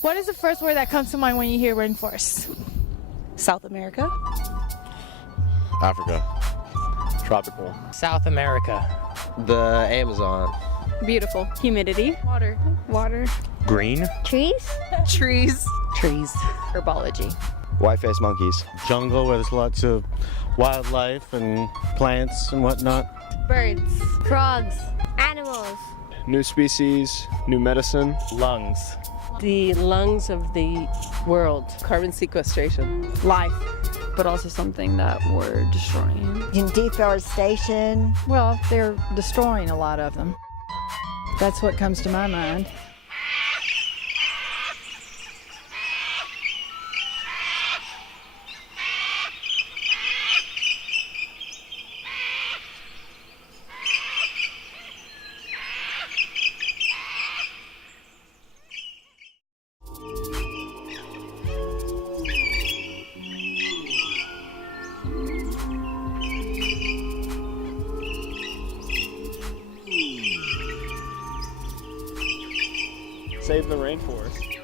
What is the first word that comes to mind when you hear rainforest? South America. Africa. Tropical. South America. The Amazon. Beautiful. Humidity. Water. Water. Green. Trees. Trees. Trees. Herbology. White-faced monkeys. Jungle where there's lots of wildlife and plants and whatnot. Birds. Frogs. Animals. New species, new medicine. Lungs. The lungs of the world. Carbon sequestration. Life. But also something that we're destroying. In deforestation. Well, they're destroying a lot of them. That's what comes to my mind. Save the rainforest.